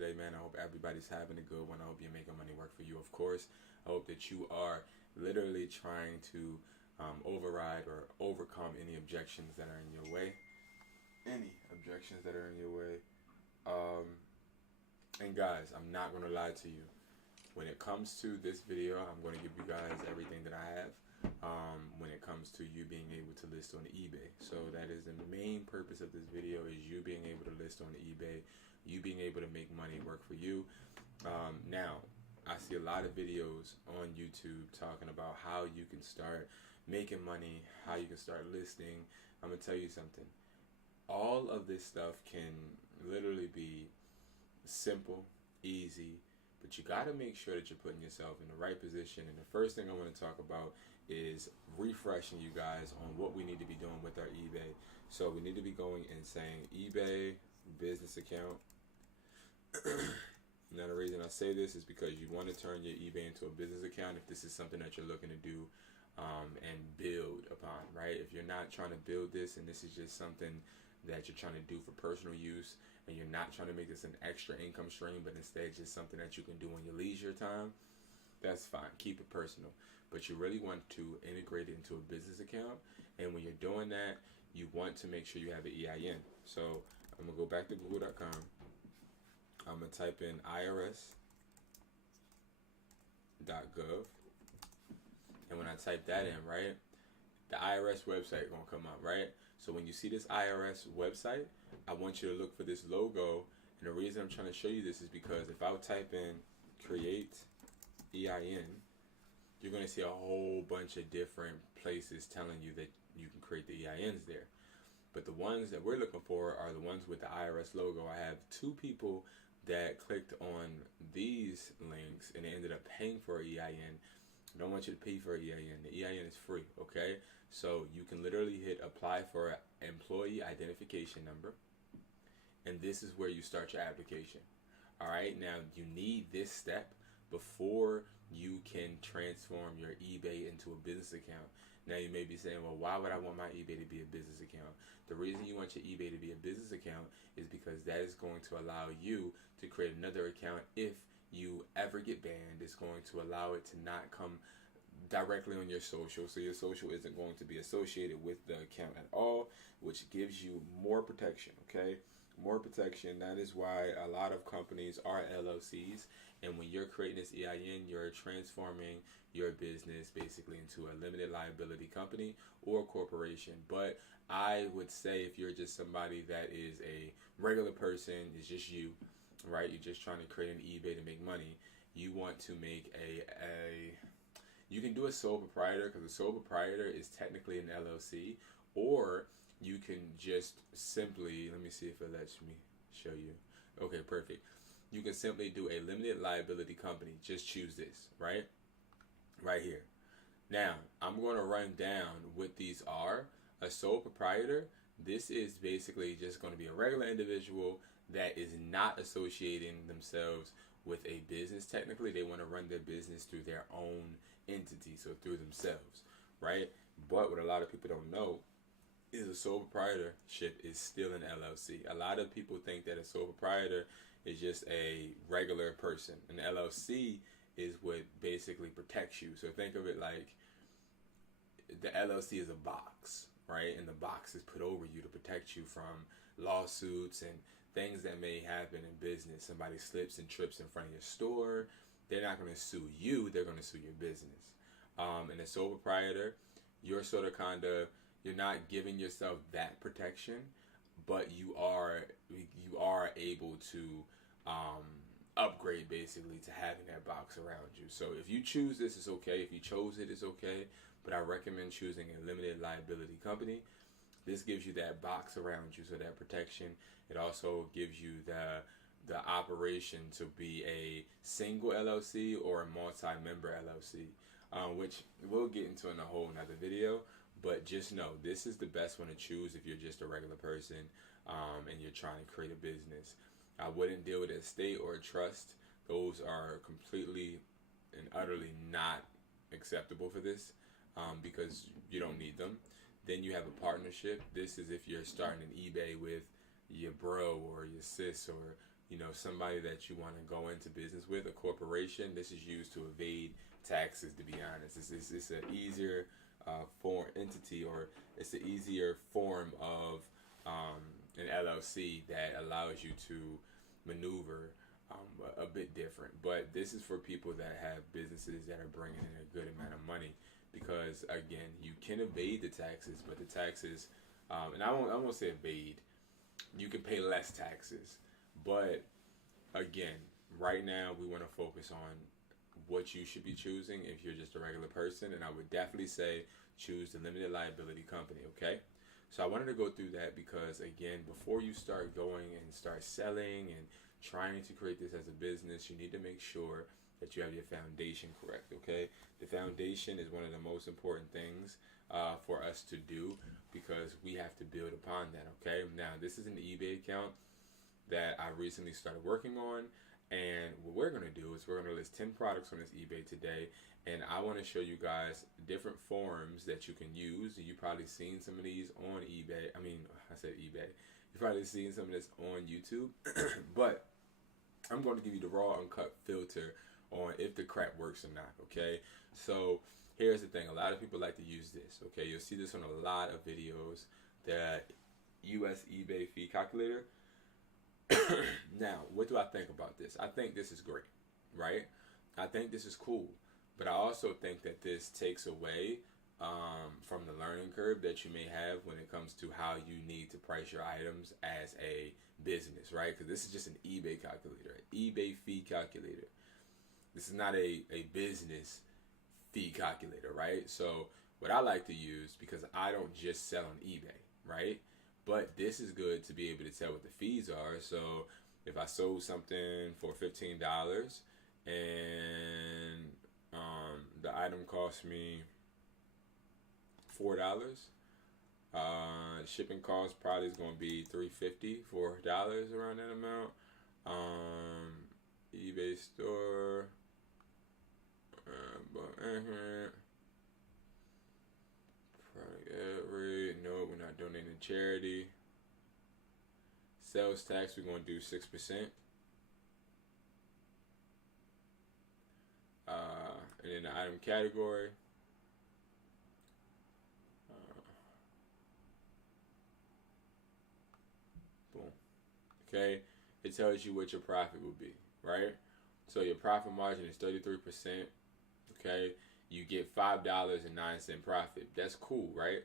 today, man. I hope everybody's having a good one. I hope you're making money work for you, of course. I hope that you are literally trying to override or overcome any objections that are in your way. And guys, I'm not going to lie to you. When it comes to this video, I'm going to give you guys everything that I have when it comes to you being able to list on eBay. So that is the main purpose of this video, is you being able to list on eBay, you being able to make money work for you. Now, I see a lot of videos on YouTube talking about how you can start making money, how you can start listing. I'm going to tell you something. All of this stuff can literally be simple, easy, but you got to make sure that you're putting yourself in the right position. And the first thing I want to talk about is refreshing you guys on what we need to be doing with our eBay. So we need to be going and saying eBay business account. Now the reason I say this is because you want to turn your eBay into a business account if this is something that you're looking to do and build upon, right? If you're not trying to build this and this is just something that you're trying to do for personal use, and you're not trying to make this an extra income stream, but instead just something that you can do on your leisure time, that's fine. Keep it personal. But you really want to integrate it into a business account, and when you're doing that, you want to make sure you have an EIN. So I'm going to go back to google.com. I'm going to type in irs.gov, and when I type that in, right, the IRS website is going to come up, right? So when you see this IRS website, I want you to look for this logo. And the reason I'm trying to show you this is because if I would type in create EIN, you're going to see a whole bunch of different places telling you that you can create the EINs there. But the ones that we're looking for are the ones with the IRS logo. I have 2 people that clicked on these links and they ended up paying for an EIN. I don't want you to pay for an EIN. The EIN is free, okay? So you can literally hit apply for an employee identification number, and this is where you start your application. All right, now you need this step before you can transform your eBay into a business account. Now you may be saying, well, why would I want my eBay to be a business account? The reason you want your eBay to be a business account is because that is going to allow you to create another account if you ever get banned. It's going to allow it to not come directly on your social, so your social isn't going to be associated with the account at all, which gives you more protection, okay? More protection. That is why a lot of companies are LLCs, and when you're creating this EIN, you're transforming your business basically into a limited liability company or corporation. But I would say if you're just somebody that is a regular person, it's just you, right? You're just trying to create an eBay to make money. You want to make you can do a sole proprietor, because a sole proprietor is technically an LLC, or you can just simply, let me see if it lets me show you. Okay, perfect. You can simply do a limited liability company. Just choose this, right? Right here. Now, I'm going to run down what these are. A sole proprietor, this is basically just going to be a regular individual that is not associating themselves with a business. Technically, they want to run their business through their own entity, so through themselves, right? But what a lot of people don't know is a sole proprietorship is still an LLC. A lot of people think that a sole proprietor is just a regular person. An LLC is what basically protects you. So think of it like the LLC is a box, right? And the box is put over you to protect you from lawsuits and things that may happen in business. Somebody slips and trips in front of your store, they're not going to sue you, they're going to sue your business. And a sole proprietor, you're sort of you're not giving yourself that protection, but you are able to upgrade basically to having that box around you. So if you choose this, it's okay. If you chose it, it's okay. But I recommend choosing a limited liability company. This gives you that box around you, so that protection. It also gives you the operation to be a single LLC or a multi-member LLC, which we'll get into in a whole nother video. But just know, this is the best one to choose if you're just a regular person and you're trying to create a business. I wouldn't deal with a estate or a trust. Those are completely and utterly not acceptable for this because you don't need them. Then you have a partnership. This is if you're starting an eBay with your bro or your sis, or somebody that you want to go into business with. A corporation, this is used to evade taxes, to be honest. It's an easier form entity, or it's an easier form of an LLC that allows you to maneuver a bit different. But this is for people that have businesses that are bringing in a good amount of money, because again, you can evade the taxes, but the taxes, and I won't say evade, you can pay less taxes. But again, right now we want to focus on what you should be choosing if you're just a regular person, and I would definitely say choose the limited liability company, okay? So I wanted to go through that because, again, before you start going and start selling and trying to create this as a business, you need to make sure that you have your foundation correct, okay? The foundation is one of the most important things for us to do, because we have to build upon that, okay? Now, this is an eBay account that I recently started working on, and what we're going to do is we're going to list 10 products on this eBay today, and I want to show you guys different forms that you can use. You've probably seen some of these on eBay. I said eBay. You've probably seen some of this on YouTube, but I'm going to give you the raw uncut filter on if the crap works or not, okay? So here's the thing. A lot of people like to use this, okay? You'll see this on a lot of videos, the US eBay fee calculator. Now, what do I think about this? I think this is great, right? I think this is cool, but I also think that this takes away from the learning curve that you may have when it comes to how you need to price your items as a business, right? Because this is just an eBay calculator, an eBay fee calculator. This is not a business fee calculator, right? So what I like to use, because I don't just sell on eBay, right? But this is good to be able to tell what the fees are. So if I sold something for $15 and The item cost me $4. Shipping cost probably is going to be $3.50, $4 around that amount. eBay store. No, we're not donating to charity. Sales tax, we're going to do 6%. And then the item category. Boom. Okay. It tells you what your profit will be, right? So your profit margin is 33%. Okay. You get $5.09 profit. That's cool, right?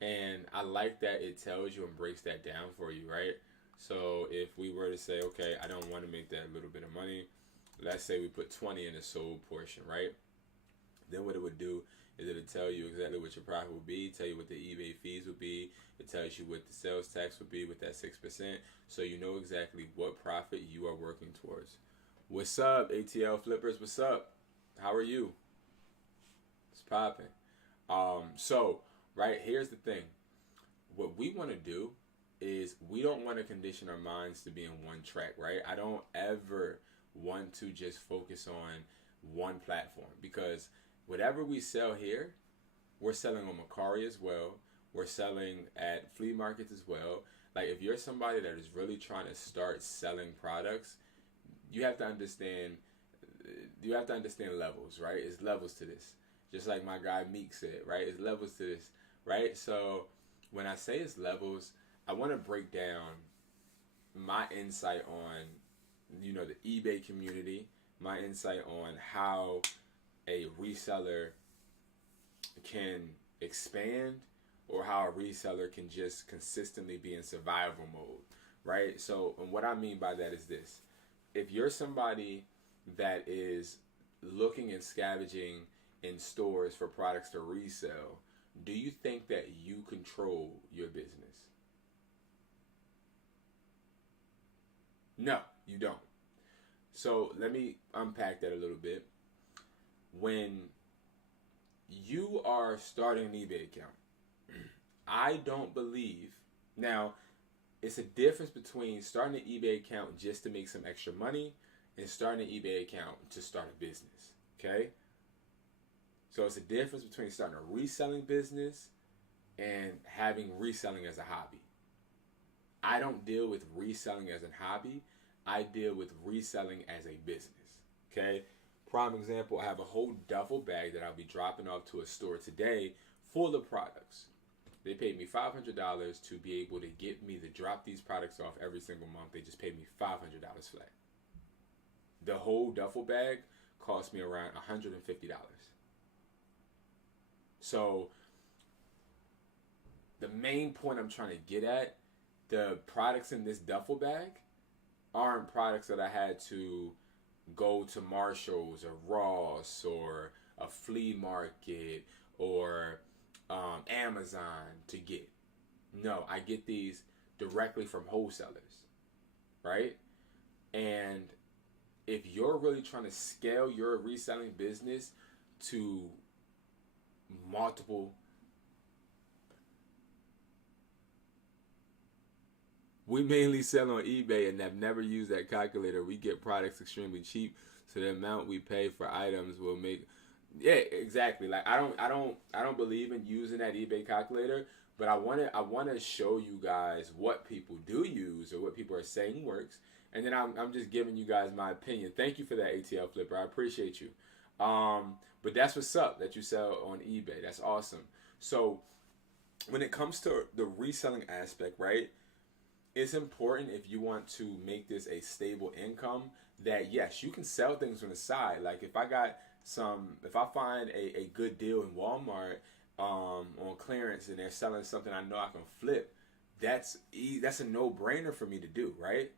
And I like that it tells you and breaks that down for you, right? So if we were to say, okay, I don't want to make that little bit of money. Let's say we put 20 in the sold portion, right? Then what it would do is it would tell you exactly what your profit will be, tell you what the eBay fees would be. It tells you what the sales tax would be with that 6%. So you know exactly what profit you are working towards. What's up, ATL flippers? What's up? How are you? It's popping. So, right, here's the thing. What we want to do is we don't want to condition our minds to be in one track, right? I don't ever want to just focus on one platform, because whatever we sell here, we're selling on Mercari as well. We're selling at flea markets as well. Like, if you're somebody that is really trying to start selling products, you have to understand levels, right? It's levels to this. Just like my guy Meek said, right? It's levels to this, right? So when I say it's levels, I want to break down my insight on, the eBay community, my insight on how a reseller can expand, or how a reseller can just consistently be in survival mode, right? So, and what I mean by that is this. If you're somebody that is looking and scavenging in stores for products to resell, do you think that you control your business? No, you don't. So let me unpack that a little bit. When you are starting an eBay account, I don't believe, now, it's a difference between starting an eBay account just to make some extra money and starting an eBay account to start a business, okay? So it's a difference between starting a reselling business and having reselling as a hobby. I don't deal with reselling as a hobby. I deal with reselling as a business, okay? Prime example, I have a whole duffel bag that I'll be dropping off to a store today full of products. They paid me $500 to be able to get me to drop these products off every single month. They just paid me $500 flat. The whole duffel bag cost me around $150. So the main point I'm trying to get at, the products in this duffel bag aren't products that I had to go to Marshall's or Ross or a flea market or Amazon to get. No, I get these directly from wholesalers, right? And if you're really trying to scale your reselling business to multiple, we mainly sell on eBay and have never used that calculator. We get products extremely cheap, so the amount we pay for items will make. Yeah, exactly. Like I don't believe in using that eBay calculator, but I want to show you guys what people do use or what people are saying works, and then I'm just giving you guys my opinion. Thank you for that, ATL Flipper. I appreciate you. But that's what's up, that you sell on eBay. That's awesome. So when it comes to the reselling aspect, right? It's important, if you want to make this a stable income, that yes, you can sell things on the side. Like if I find a good deal in Walmart on clearance and they're selling something I know I can flip, that's a no-brainer for me to do, right?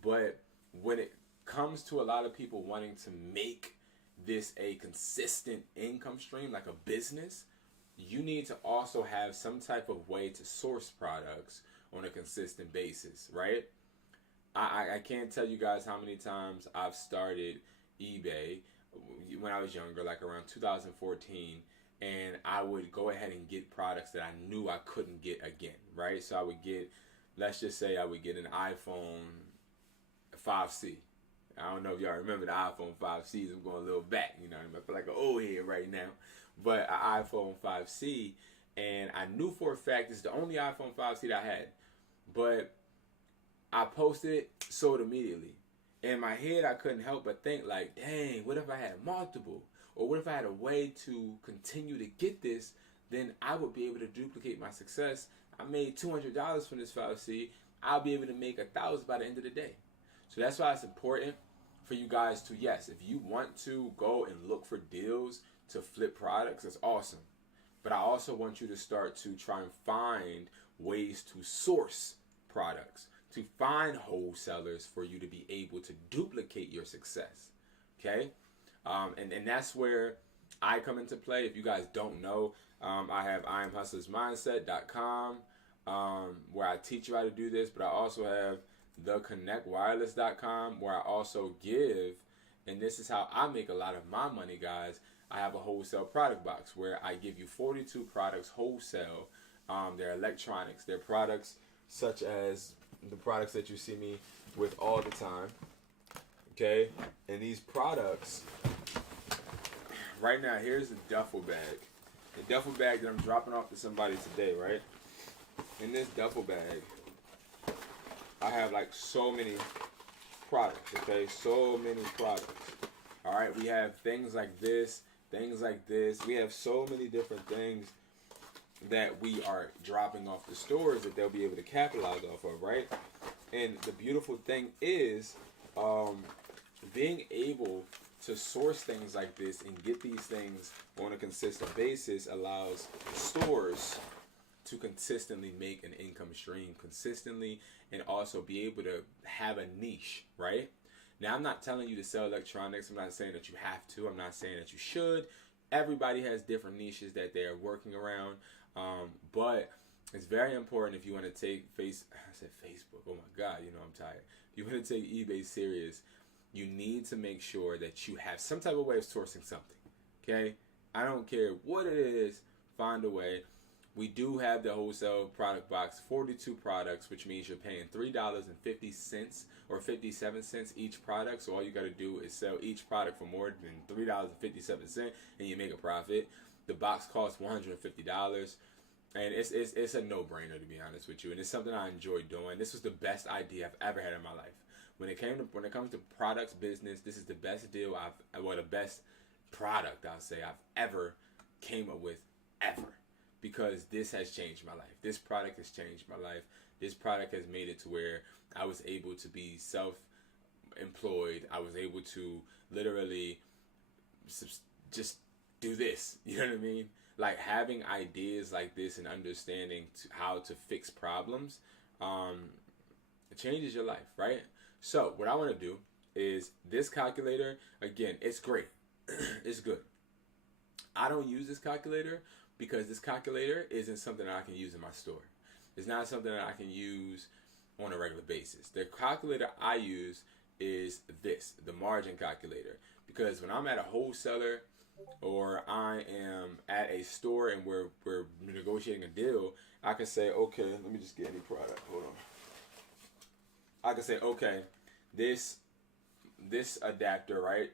But when it comes to a lot of people wanting to make this a consistent income stream, like a business, you need to also have some type of way to source products on a consistent basis, right? I can't tell you guys how many times I've started eBay when I was younger, like around 2014, and I would go ahead and get products that I knew I couldn't get again, right? So I would get, let's just say I would get an iPhone 5C. I don't know if y'all remember the iPhone 5Cs. I'm going a little back, you know what I mean? I feel like an old head right now. But an iPhone 5C, and I knew for a fact it's the only iPhone 5C that I had. But I posted it, sold immediately. In my head, I couldn't help but think like, dang, what if I had multiple? Or what if I had a way to continue to get this? Then I would be able to duplicate my success. I made $200 from this 5C. I'll be able to make $1,000 by the end of the day. So that's why it's important for you guys to, yes, if you want to go and look for deals to flip products, that's awesome. But I also want you to start to try and find ways to source products, to find wholesalers for you to be able to duplicate your success. Okay? And that's where I come into play. If you guys don't know, I have IamHustlersMindset.com, where I teach you how to do this, but I also have theconnectwireless.com, where I also give, and this is how I make a lot of my money, guys. I have a wholesale product box where I give you 42 products wholesale. They're electronics. They're products such as the products that you see me with all the time. Okay? And these products, right now, here's a duffel bag. The duffel bag that I'm dropping off to somebody today, right? In this duffel bag, I have like so many products, okay? So many products. All right, we have things like this, things like this. We have so many different things that we are dropping off the stores that they'll be able to capitalize off of, right? And the beautiful thing is being able to source things like this and get these things on a consistent basis allows stores to consistently make an income stream consistently, and also be able to have a niche, right? Now, I'm not telling you to sell electronics. I'm not saying that you have to. I'm not saying that you should. Everybody has different niches that they're working around, but it's very important if you want to take Facebook. Oh my God, you know I'm tired. If you want to take eBay serious, you need to make sure that you have some type of way of sourcing something. Okay? I don't care what it is. Find a way. We do have the wholesale product box, 42 products, which means you're paying $3.50 or 57 cents each product. So all you got to do is sell each product for more than $3.57 and you make a profit. The box costs $150. And it's a no-brainer, to be honest with you. And it's something I enjoy doing. This was the best idea I've ever had in my life. When it comes to products business, this is the best deal the best product I'll say I've ever came up with ever. Because this has changed my life. This product has changed my life. This product has made it to where I was able to be self-employed. I was able to literally just do this. You know what I mean? Like having ideas like this and understanding how to fix problems, it changes your life, right? So what I want to do is this calculator, again, it's great. It's good. I don't use this calculator because this calculator isn't something that I can use in my store. It's not something that I can use on a regular basis. The calculator I use is the margin calculator. Because when I'm at a wholesaler or I am at a store and we're negotiating a deal, I can say, okay, let me just get any product. Hold on. I can say, okay, this adapter, right?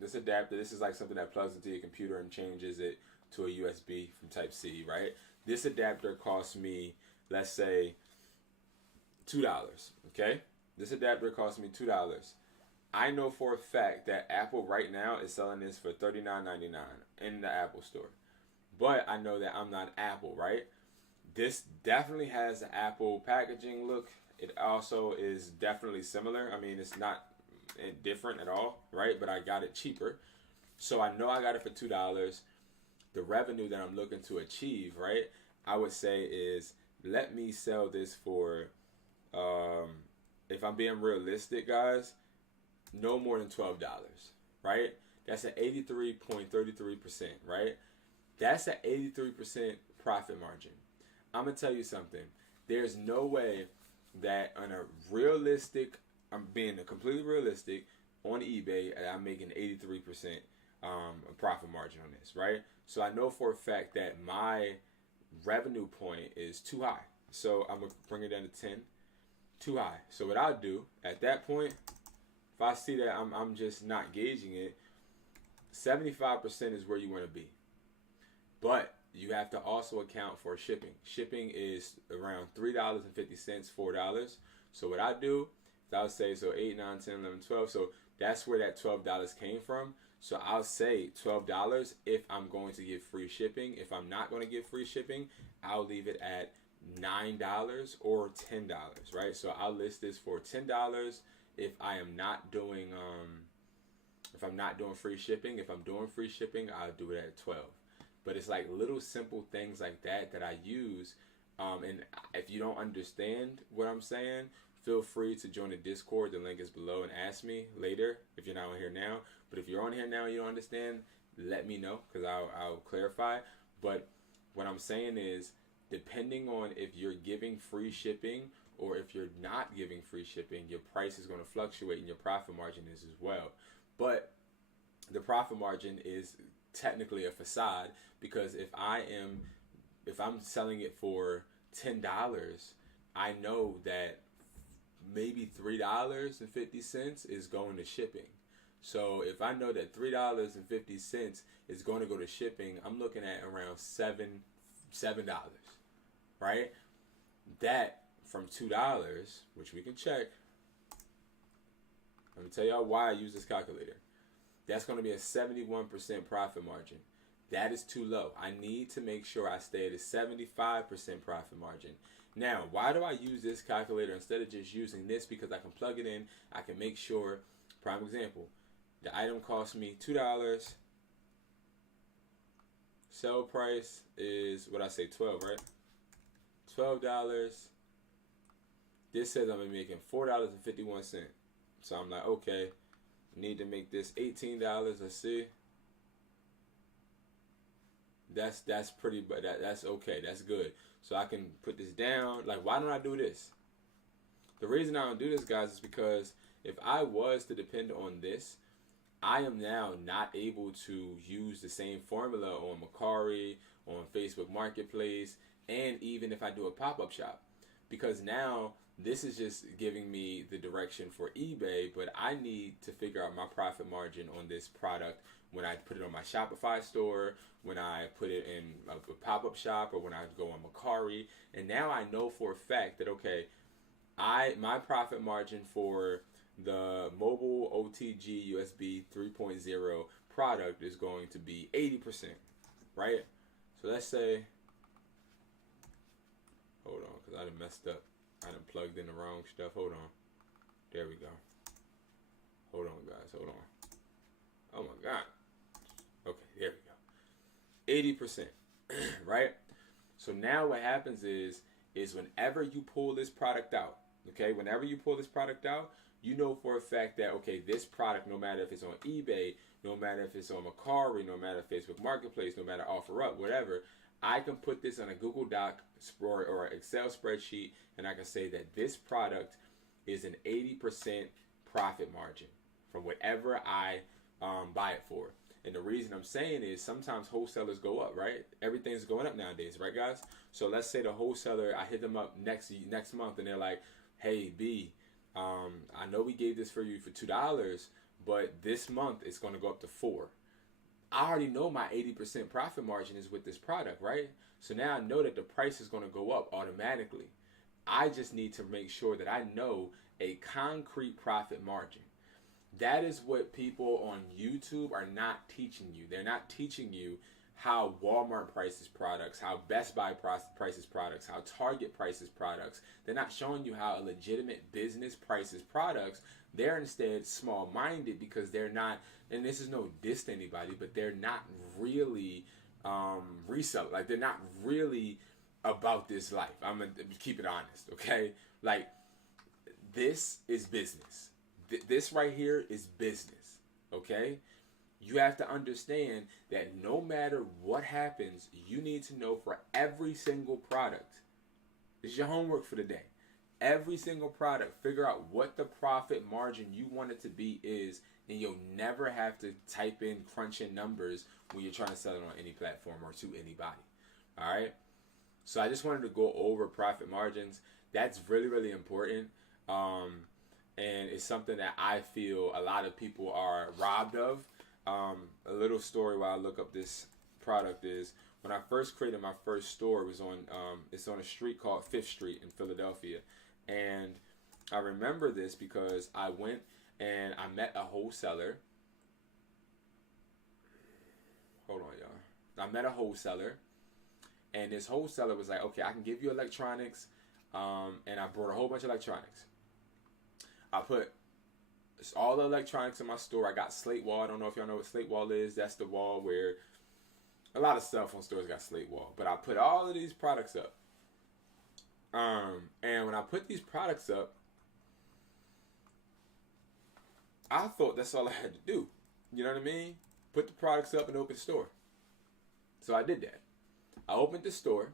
This adapter, this is like something that plugs into your computer and changes it to a USB from type C, right? This adapter costs me, let's say, $2, okay? This adapter costs me $2. I know for a fact that Apple right now is selling this for $39.99 in the Apple store. But I know that I'm not Apple, right? This definitely has the Apple packaging look. It also is definitely similar. I mean, it's not different at all, right? But I got it cheaper. So I know I got it for $2. The revenue that I'm looking to achieve, right, I would say is, let me sell this for, if I'm being realistic, guys, no more than $12, right? That's an 83.33%, right? That's an 83% profit margin. I'm going to tell you something. There's no way that on a realistic, I'm being completely realistic, on eBay, I'm making 83% profit margin on this, right? So I know for a fact that my revenue point is too high. So I'm going to bring it down to 10. Too high. So what I'll do at that point, if I see that I'm just not gauging it, 75% is where you want to be. But you have to also account for shipping. Shipping is around $3.50, $4. So what I do is I'll say, so 8, 9, 10, 11, 12. So that's where that $12 came from. So I'll say $12 if I'm going to give free shipping. If I'm not going to give free shipping, I'll leave it at $9 or $10, right? So I'll list this for $10 if I am not doing if I'm not doing free shipping. If I'm doing free shipping, I'll do it at 12. But it's like little simple things like that that I use. And if you don't understand what I'm saying, feel free to join the Discord. The link is below, and ask me later if you're not on here now. But if you're on here now and you don't understand, let me know, because I'll clarify. But what I'm saying is, depending on if you're giving free shipping or if you're not giving free shipping, your price is going to fluctuate and your profit margin is as well. But the profit margin is technically a facade, because if I'm selling it for $10, I know that maybe $3.50 is going to shipping. So if I know that $3.50 is going to go to shipping, I'm looking at around $7, right? That from $2, which we can check. Let me tell y'all why I use this calculator. That's going to be a 71% profit margin. That is too low. I need to make sure I stay at a 75% profit margin. Now, why do I use this calculator instead of just using this? Because I can plug it in. I can make sure, prime example, the item cost me $2. Sell price is, what I say, 12, right? $12. This says I'm making $4.51. So I'm like, okay, need to make this $18. Let's see. That's pretty, but that's okay. That's good. So I can put this down. Like, why don't I do this? The reason I don't do this, guys, is because if I was to depend on this, I am now not able to use the same formula on Mercari, on Facebook Marketplace, and even if I do a pop-up shop. Because now this is just giving me the direction for eBay, but I need to figure out my profit margin on this product when I put it on my Shopify store, when I put it in a pop-up shop, or when I go on Mercari. And now I know for a fact that, okay, my profit margin for the mobile OTG USB 3.0 product is going to be 80%, right? So let's say, hold on, because I done messed up. I done plugged in the wrong stuff. Hold on. There we go. Hold on, guys. Hold on. Oh, my God. Okay, there we go. 80%, right? So now what happens is whenever you pull this product out, okay, whenever you pull this product out, you know for a fact that, okay, this product, no matter if it's on eBay, no matter if it's on Mercari, no matter Facebook Marketplace, no matter OfferUp, whatever, I can put this on a Google Doc or Excel spreadsheet, and I can say that this product is an 80% profit margin from whatever I buy it for. And the reason I'm saying is sometimes wholesalers go up, right? Everything's going up nowadays, right, guys? So let's say the wholesaler, I hit them up next month, and they're like, hey, B, I know we gave this for you for $2, but this month it's going to go up to $4. I already know my 80% profit margin is with this product, right? So now I know that the price is going to go up automatically. I just need to make sure that I know a concrete profit margin. That is what people on YouTube are not teaching you. They're not teaching you how Walmart prices products, how Best Buy prices products, how Target prices products. They're not showing you how a legitimate business prices products. They're instead small-minded because they're not, and this is no diss to anybody, but they're not really reselling. Like, they're not really about this life. I'm going to keep it honest, okay? Like, this is business. This right here is business, okay? You have to understand that no matter what happens, you need to know for every single product. This is your homework for the day. every single product, figure out what the profit margin you want it to be is, and you'll never have to type in crunch in numbers when you're trying to sell it on any platform or to anybody. All right. So I just wanted to go over profit margins. That's really, really important. And it's something that I feel a lot of people are robbed of. A little story while I look up this product is, when I first created my first store, it was on it's on a street called 5th Street in Philadelphia. And I remember this because I went and I met a wholesaler. Hold on, y'all. I met a wholesaler, and this wholesaler was like, okay, I can give you electronics. And I brought a whole bunch of electronics. I put all the electronics in my store. I got slate wall. I don't know if y'all know what slate wall is. That's the wall where a lot of cell phone stores got slate wall. But I put all of these products up. And when I put these products up, I thought that's all I had to do. You know what I mean? Put the products up and open the store. So I did that. I opened the store.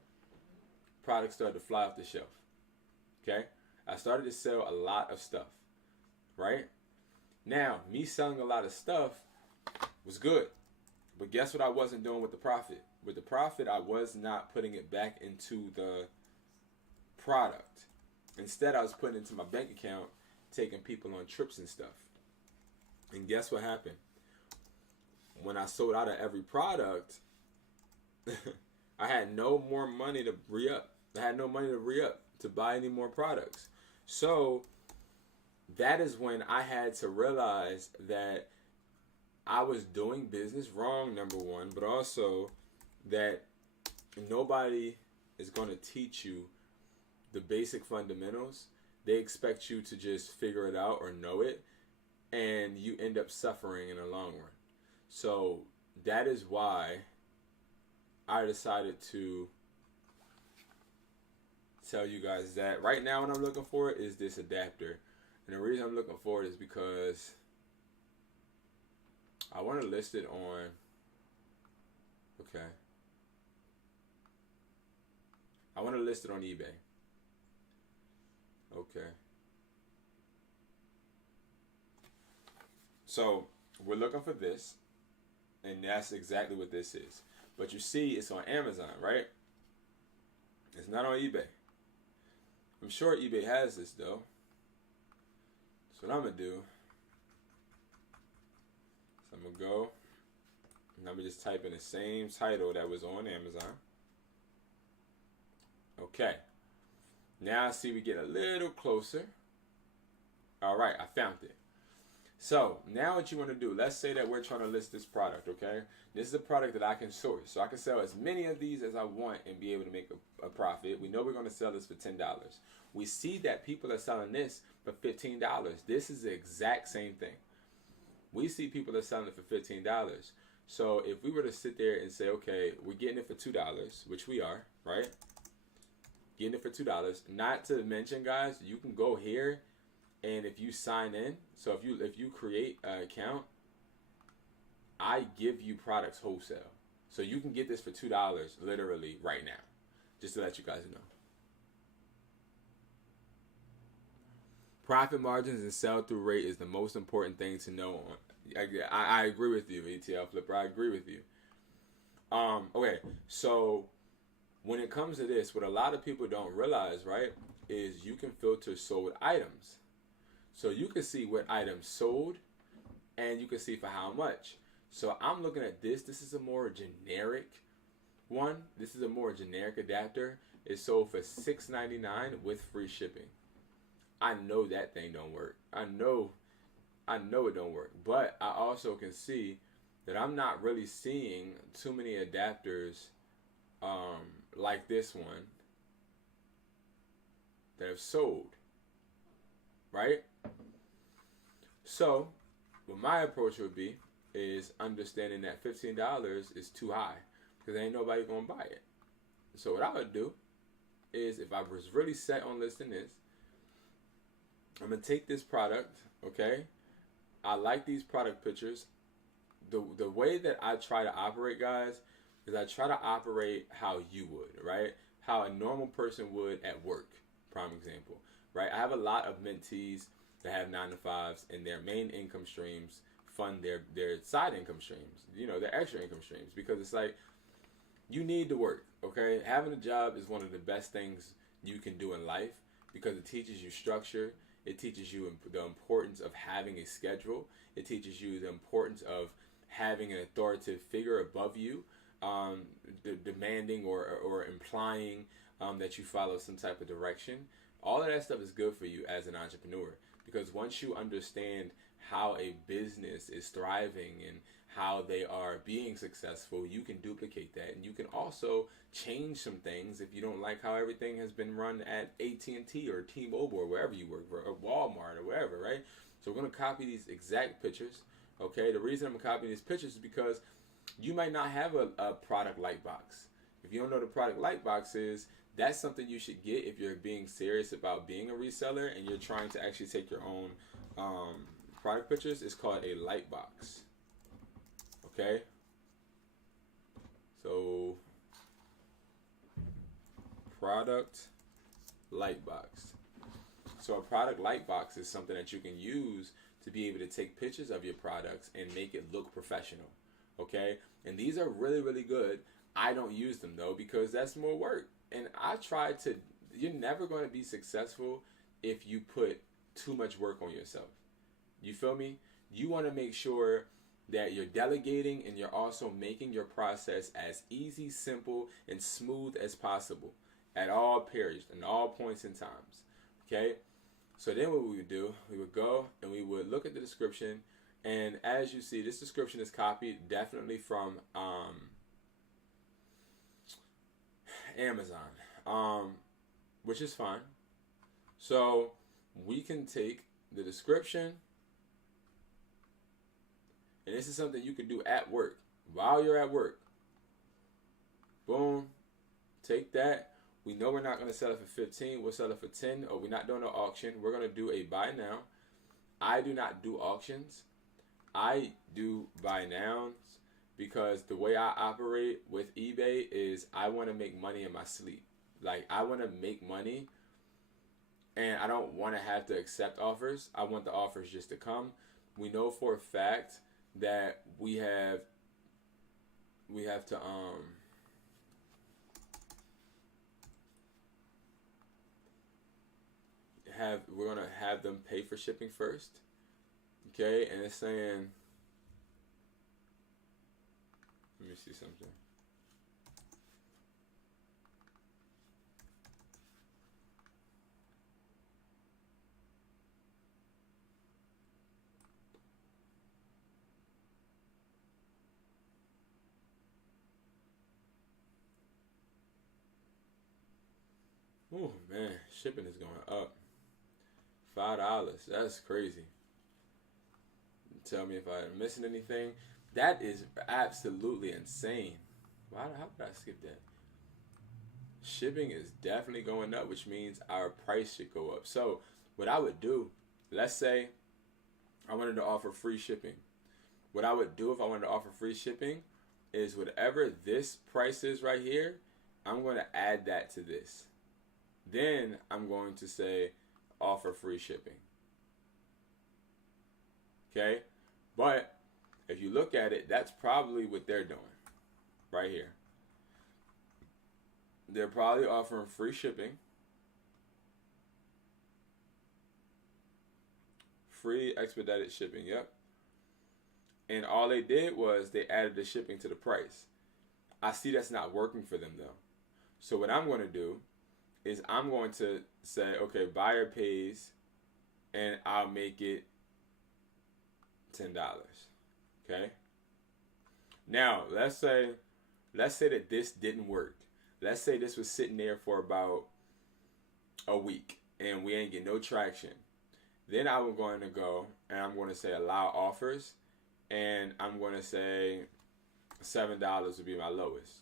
Products started to fly off the shelf. Okay? I started to sell a lot of stuff. Right? Now, me selling a lot of stuff was good. But guess what I wasn't doing with the profit? With the profit, I was not putting it back into the product. Instead, I was putting it into my bank account, taking people on trips and stuff. And guess what happened? When I sold out of every product, I had no more money to re-up. I had no money to re-up to buy any more products. So that is when I had to realize that I was doing business wrong, number one, but also that nobody is going to teach you the basic fundamentals. They expect you to just figure it out or know it, and you end up suffering in the long run. So that is why I decided to tell you guys that right now what I'm looking for is this adapter. And the reason I'm looking for it is because I want to list it on, okay, I want to list it on eBay. Okay. So we're looking for this, and that's exactly what this is. But you see, it's on Amazon, right? It's not on eBay. I'm sure eBay has this, though. So what I'm going to do, so I'm going to go, and I'm going to just type in the same title that was on Amazon. Okay. Now I see we get a little closer. All right, I found it. So now what you want to do, let's say that we're trying to list this product, okay? This is a product that I can source. So I can sell as many of these as I want and be able to make a profit. We know we're going to sell this for $10. We see that people are selling this for $15. This is the exact same thing. We see people are selling it for $15. So if we were to sit there and say, okay, we're getting it for $2, which we are, right? Getting it for $2. Not to mention, guys, you can go here, and if you sign in, so if you create an account, I give you products wholesale. So you can get this for $2 literally right now. Just to let you guys know. Profit margins and sell-through rate is the most important thing to know. I agree with you, ETL Flipper. I agree with you. Okay, so when it comes to this, what a lot of people don't realize, right, is you can filter sold items. So you can see what items sold, and you can see for how much. So I'm looking at this. This is a more generic one. This is a more generic adapter. It's sold for $6.99 with free shipping. I know that thing don't work. I know it don't work. But I also can see that I'm not really seeing too many adapters like this one that have sold. Right? So, what my approach would be is understanding that $15 is too high because ain't nobody gonna buy it. So what I would do is, if I was really set on listing this, I'm gonna take this product, okay? I like these product pictures. The way that I try to operate, guys, is I try to operate how you would, right? How a normal person would at work, prime example. right? I have a lot of mentees that have 9 to 5s, and their main income streams fund their side income streams, their extra income streams, because it's like, you need to work, okay? Having a job is one of the best things you can do in life, because it teaches you structure. It teaches you the importance of having a schedule. It teaches you the importance of having an authoritative figure above you, demanding or implying that you follow some type of direction. All of that stuff is good for you as an entrepreneur, because once you understand how a business is thriving and how they are being successful, you can duplicate that, and you can also change some things if you don't like how everything has been run at AT&T or T-Mobile or wherever you work for, or Walmart or wherever, right? So we're going to copy these exact pictures, okay? The reason I'm copying these pictures is because you might not have a product light box. If you don't know what a product light box is, that's something you should get if you're being serious about being a reseller and you're trying to actually take your own product pictures. It's called a light box. Okay, so product light box. So a product light box is something that you can use to be able to take pictures of your products and make it look professional. Okay, and these are really, really good. I don't use them though, because that's more work. And you're never going to be successful if you put too much work on yourself. You feel me? You want to make sure that you're delegating and you're also making your process as easy, simple, and smooth as possible at all periods and all points in times. Okay? So then what we would do, we would go and we would look at the description, and as you see, this description is copied definitely from Amazon, which is fine. So we can take the description, and this is something you can do at work, while you're at work. Boom. Take that. We know we're not going to sell it for 15. We'll sell it for 10. Or we're not doing an auction. We're going to do a buy now. I do not do auctions. I do buy nows, because the way I operate with eBay is I want to make money in my sleep. Like, I want to make money, and I don't want to have to accept offers. I want the offers just to come. We know for a fact that we're gonna have them pay for shipping first. Okay, and it's saying, let me see something. Oh man, shipping is going up. $5. That's crazy. Tell me if I'm missing anything. That is absolutely insane. How did I skip that? Shipping is definitely going up, which means our price should go up. So what I would do, let's say I wanted to offer free shipping. What I would do if I wanted to offer free shipping is whatever this price is right here, I'm going to add that to this. Then I'm going to say offer free shipping. Okay? But if you look at it, that's probably what they're doing right here. They're probably offering free shipping. Free expedited shipping, yep. And all they did was they added the shipping to the price. I see that's not working for them though. So what I'm going to do is I'm going to say, okay, buyer pays, and I'll make it $10. Okay? Now, let's say that this didn't work. Let's say this was sitting there for about a week and we ain't get no traction. Then I'm going to go and I'm going to say allow offers, and I'm going to say $7 would be my lowest.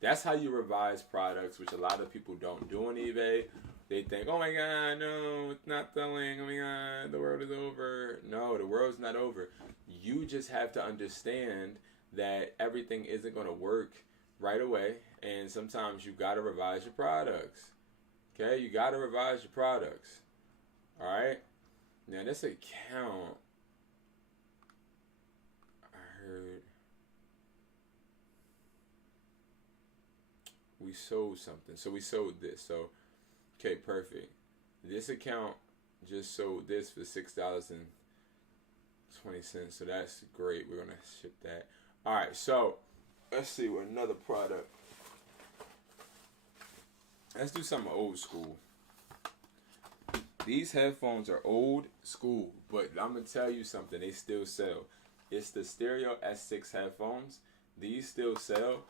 That's how you revise products, which a lot of people don't do on eBay. They think, oh my God, no, it's not selling. Oh my God, the world is over. No, the world's not over. You just have to understand that everything isn't going to work right away. And sometimes you got to revise your products. Okay, you got to revise your products. All right. Now this account, I heard we sold something. So we sold this. So, okay, perfect. This account just sold this for $6.20. So that's great. We're gonna ship that. All right. So let's see what another product. Let's do something old school. These headphones are old school, but I'm gonna tell you something. They still sell. It's the Stereo S6 headphones. These still sell.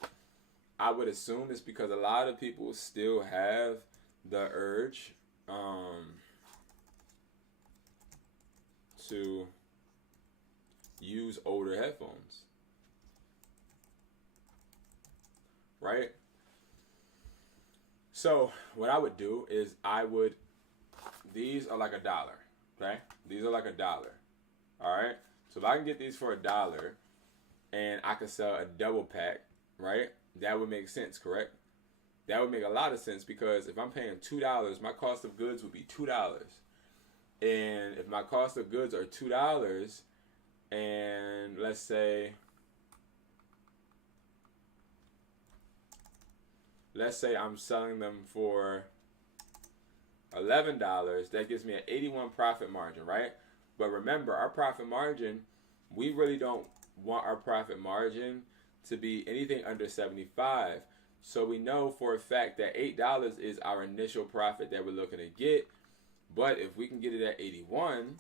I would assume it's because a lot of people still have the urge to use older headphones, right? So what I would do is these are like $1, okay? These are like $1, all right? So if I can get these for $1 and I can sell a double pack, right? That would make sense, correct? That would make a lot of sense because if I'm paying $2, my cost of goods would be $2. And if my cost of goods are $2, and let's say I'm selling them for $11, that gives me an 81 profit margin, right? But remember, our profit margin, we really don't want our profit margin to be anything under 75. So we know for a fact that $8 is our initial profit that we're looking to get. But if we can get it at 81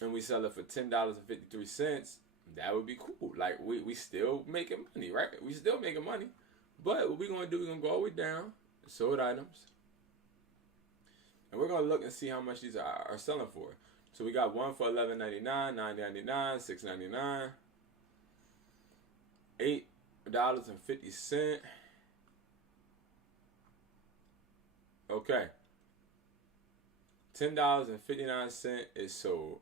and we sell it for $10.53, that would be cool. Like we still making money, right? We still making money. But what we're gonna do, we're gonna go all the way down, sold items. And we're gonna look and see how much these are selling for. So we got one for $11.99, $9.99, $6.99, $8.50. Okay. $10.59 is sold.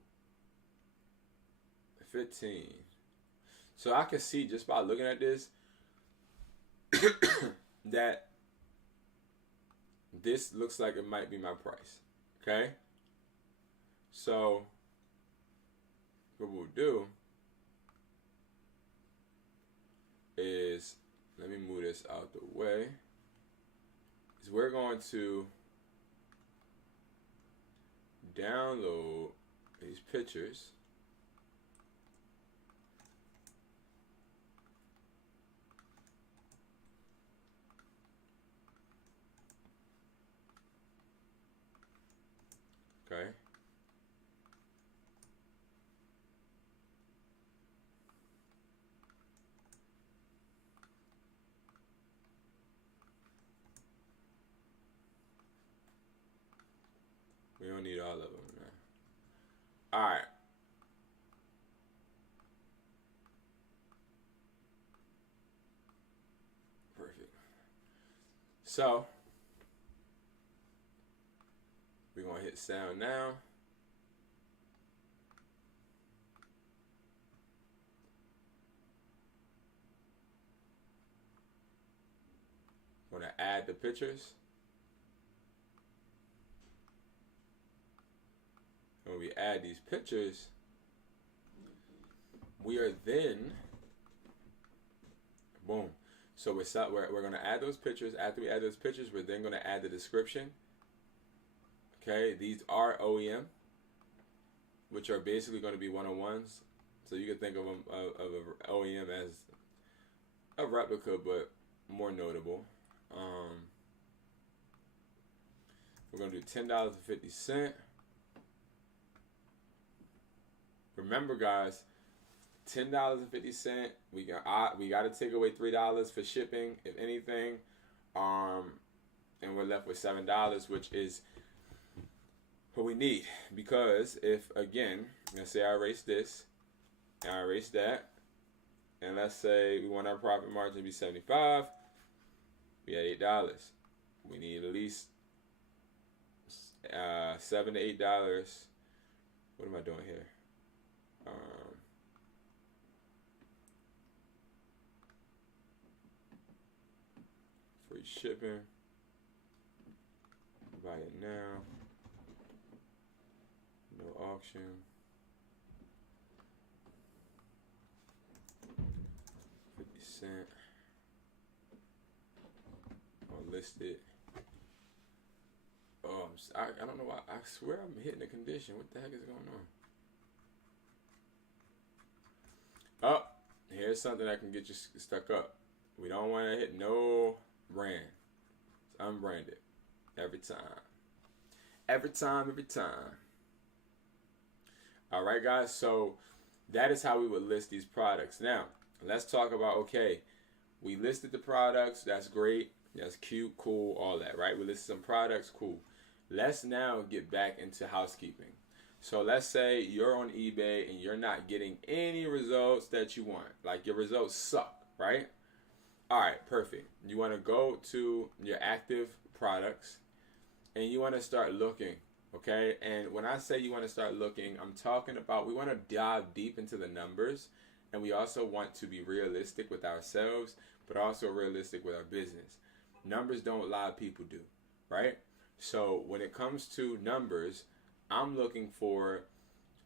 15. So I can see just by looking at this that this looks like it might be my price. Okay? So what we'll do is, let me move this out the way, is we're going to download these pictures. Okay. We don't need all of them, man. All right. Perfect. So we're going to hit sound now. I'm going to add the pictures. When we add these pictures, we are then, boom. So we're going to add those pictures. After we add those pictures, we're then going to add the description. Okay, these are OEM, which are basically going to be one-on-ones. So you can think of them of OEM as a replica, but more notable. We're going to do $10.50. Remember, guys, $10.50. We got to take away $3 for shipping, if anything, and we're left with $7, which is what we need. Because if, again, let's say I erase this and I erase that, and let's say we want our profit margin to be 75, we had $8. We need at least $7 to $8. What am I doing here? For free shipping. Buy it now. No auction. $0.50. I'll list it. Oh, I don't know why. I swear I'm hitting the condition. What the heck is going on? Oh, here's something that can get you stuck up. We don't want to hit no brand. It's unbranded. Every time. Every time, every time. All right, guys. So that is how we would list these products. Now, let's talk about, okay, we listed the products. That's great. That's cute, cool, all that, right? We listed some products, cool. Let's now get back into housekeeping. So let's say you're on eBay and you're not getting any results that you want. Like your results suck, right? All right, perfect. You want to go to your active products and you want to start looking, okay? And when I say you want to start looking, I'm talking about we want to dive deep into the numbers, and we also want to be realistic with ourselves, but also realistic with our business. Numbers don't lie, people do, right? So when it comes to numbers, I'm looking for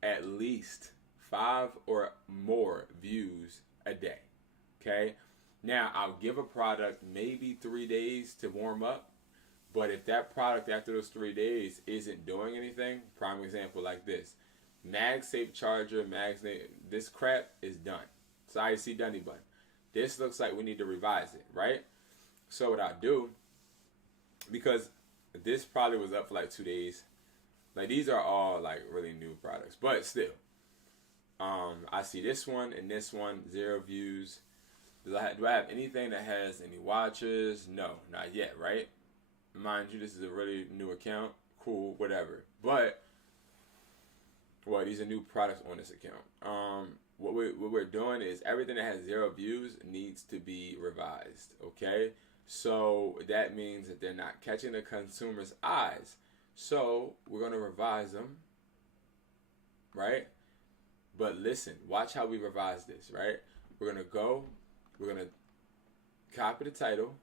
at least 5 or more views a day, okay? Now, I'll give a product maybe 3 days to warm up, but if that product after those 3 days isn't doing anything, prime example like this, MagSafe charger, this crap is done. It's IC done button. This looks like we need to revise it, right? So what I do, because this probably was up for like 2 days. Like these are all like really new products, but still, I see this one and this one, 0 views. Do I have anything that has any watches? No, not yet, right? Mind you, this is a really new account. Cool, whatever. But, well, these are new products on this account. What we're doing is everything that has 0 views needs to be revised, okay? So that means that they're not catching the consumer's eyes. So we're going to revise them, right? But listen, watch how we revise this, right? We're going to copy the title,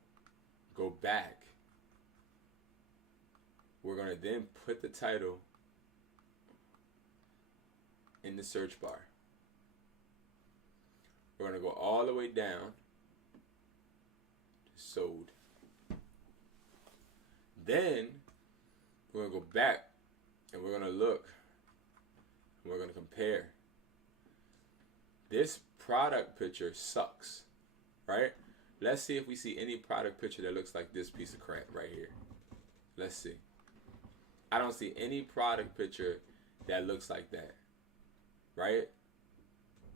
go back. We're going to then put the title in the search bar. We're going to go all the way down to sold. Then we're going to go back and we're going to look. And we're going to compare. This product picture sucks, right? Let's see if we see any product picture that looks like this piece of crap right here. Let's see. I don't see any product picture that looks like that, right?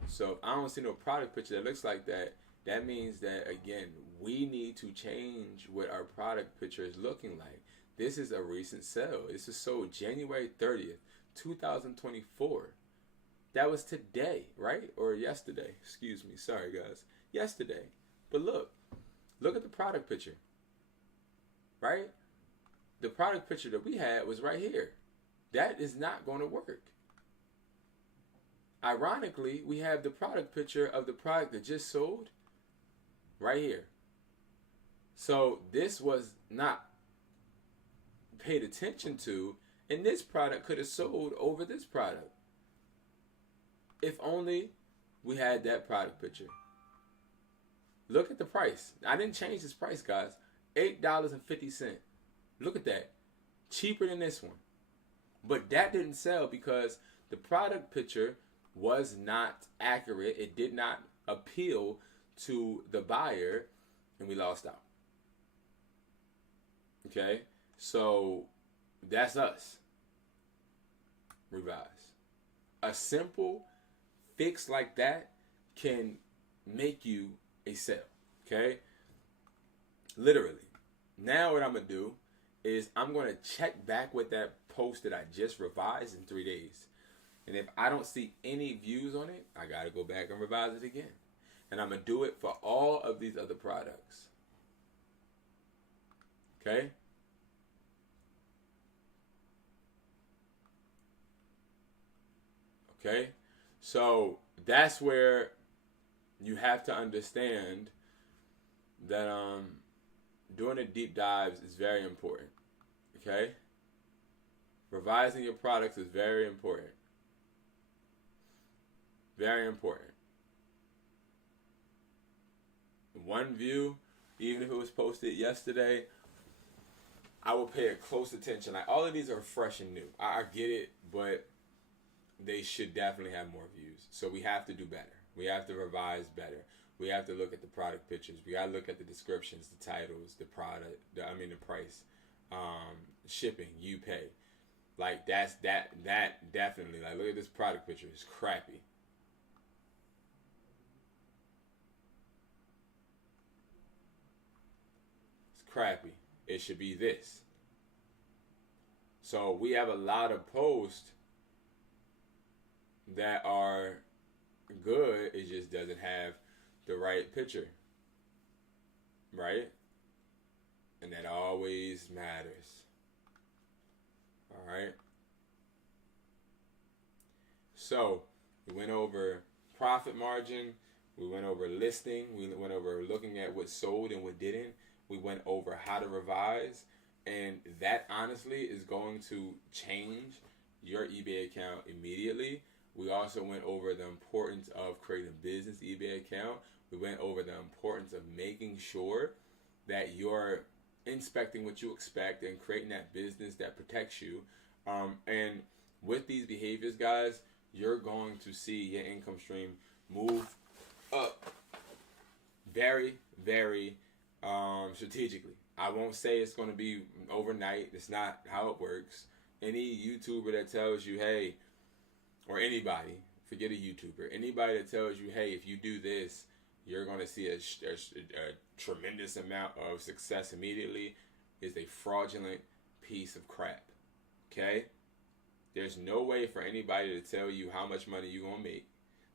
So if I don't see no product picture that looks like that, that means that, again, we need to change what our product picture is looking like. This is a recent sale. This is sold January 30th, 2024. That was today, right? Or yesterday. Excuse me. Sorry, guys. Yesterday. But look at the product picture, right? The product picture that we had was right here. That is not going to work. Ironically, we have the product picture of the product that just sold right here. So this was not paid attention to, and this product could have sold over this product if only we had that product picture. Look at the price. I didn't change this price, guys. $8.50. Look at that. Cheaper than this one. But that didn't sell because the product picture was not accurate. It did not appeal to the buyer, and we lost out. Okay? So that's us. Revise. A simple fix like that can make you a sale. Okay? Literally. Now what I'm going to do is I'm going to check back with that post that I just revised in 3 days. And if I don't see any views on it, I got to go back and revise it again. And I'm going to do it for all of these other products. Okay? Okay? So that's where you have to understand that doing the deep dives is very important. Okay? Revising your products is very important. Very important. One view, even if it was posted yesterday, I will pay a close attention. Like, all of these are fresh and new. I get it, but they should definitely have more views. So we have to do better. We have to revise better. We have to look at the product pictures. We got to look at the descriptions, the titles, the product, the price, shipping, you pay. Like, that definitely. Like, look at this product picture. It's crappy. It's crappy. It should be this. So we have a lot of posts that are good. It just doesn't have the right picture. Right? And that always matters. Alright? So, we went over profit margin. We went over listing. We went over looking at what sold and what didn't. We went over how to revise. And that, honestly, is going to change your eBay account immediately. We also went over the importance of creating a business eBay account. We went over the importance of making sure that you're inspecting what you expect and creating that business that protects you. And with these behaviors, guys, you're going to see your income stream move up very, very strategically. I won't say it's going to be overnight. It's not how it works. Any YouTuber that tells you, hey, or anybody, forget a YouTuber, anybody that tells you, hey, if you do this, you're going to see a tremendous amount of success immediately, is a fraudulent piece of crap. Okay? There's no way for anybody to tell you how much money you're going to make.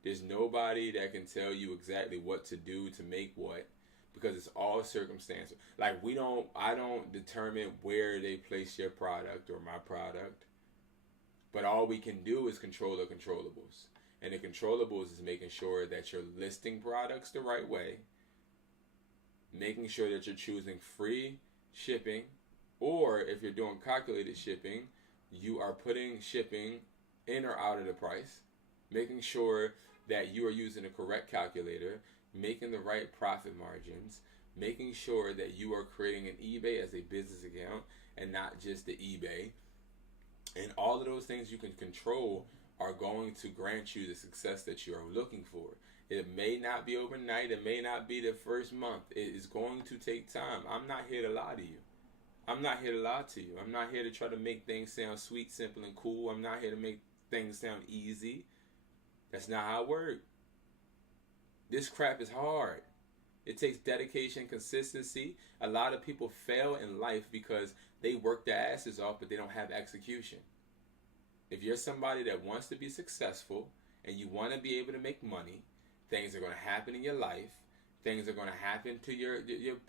There's nobody that can tell you exactly what to do to make what, because it's all circumstantial. Like, I don't determine where they place your product or my product, but all we can do is control the controllables. And the controllables is making sure that you're listing products the right way, making sure that you're choosing free shipping, or if you're doing calculated shipping, you are putting shipping in or out of the price, making sure that you are using the correct calculator, making the right profit margins, making sure that you are creating an eBay as a business account and not just the eBay. And all of those things you can control are going to grant you the success that you are looking for. It may not be overnight. It may not be the first month. It is going to take time. I'm not here to lie to you. I'm not here to lie to you. I'm not here to try to make things sound sweet, simple, and cool. I'm not here to make things sound easy. That's not how it works. This crap is hard. It takes dedication, consistency. A lot of people fail in life because they work their asses off, but they don't have execution. If you're somebody that wants to be successful and you want to be able to make money, things are going to happen in your life. Things are going to happen to your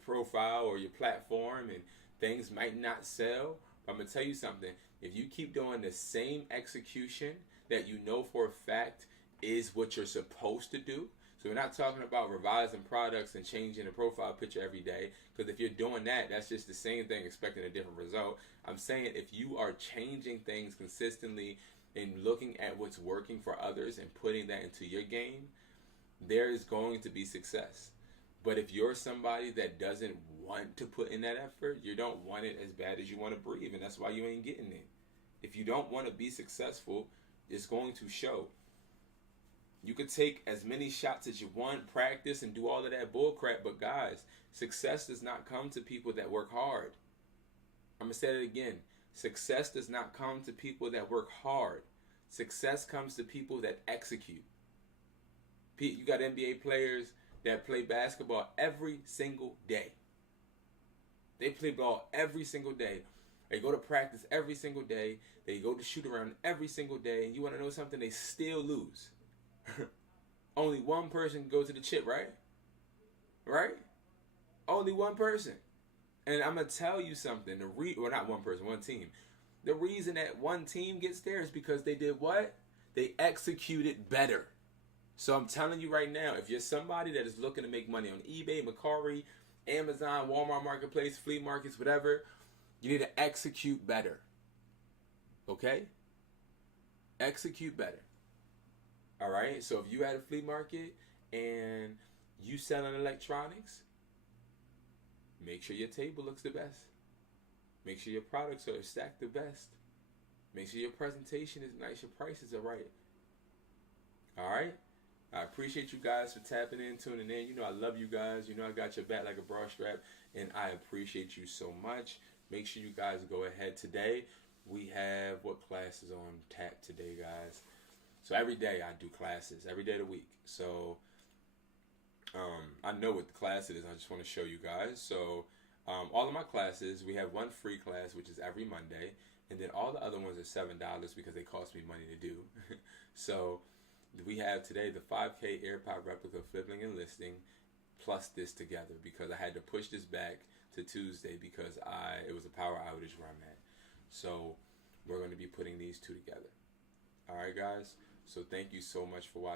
profile or your platform, and things might not sell. But I'm going to tell you something. If you keep doing the same execution that you know for a fact is what you're supposed to do. So we're not talking about revising products and changing the profile picture every day, because if you're doing that, that's just the same thing expecting a different result. I'm saying if you are changing things consistently and looking at what's working for others and putting that into your game, there is going to be success. But if you're somebody that doesn't want to put in that effort, you don't want it as bad as you want to breathe, and that's why you ain't getting it. If you don't want to be successful, it's going to show. You could take as many shots as you want, practice, and do all of that bull crap, but guys, success does not come to people that work hard. I'm going to say it again. Success does not come to people that work hard. Success comes to people that execute. You got NBA players that play basketball every single day. They play ball every single day. They go to practice every single day. They go to shoot around every single day. And you want to know something? They still lose. Only one person can go to the chip, right? Right? Only one person. And I'm going to tell you something. Well, not one person, one team. The reason that one team gets there is because they did what? They executed better. So I'm telling you right now, if you're somebody that is looking to make money on eBay, Mercari, Amazon, Walmart Marketplace, flea markets, whatever. You need to execute better. Okay? Execute better. All right? So if you at a flea market and you selling electronics, make sure your table looks the best. Make sure your products are stacked the best. Make sure your presentation is nice, your prices are right. All right? I appreciate you guys for tapping in, tuning in. You know I love you guys. You know I got your back like a bra strap, and I appreciate you so much. Make sure you guys go ahead today. We have what classes on tap today, guys? So every day I do classes, every day of the week. So I know what the class it is. I just want to show you guys. So all of my classes, we have one free class, which is every Monday. And then all the other ones are $7 because they cost me money to do. So we have today the 5K AirPod replica flipping and listing plus this together because I had to push this back to Tuesday because it was a power outage where I'm at. So we're going to be putting these two together. All right, guys. So thank you so much for watching.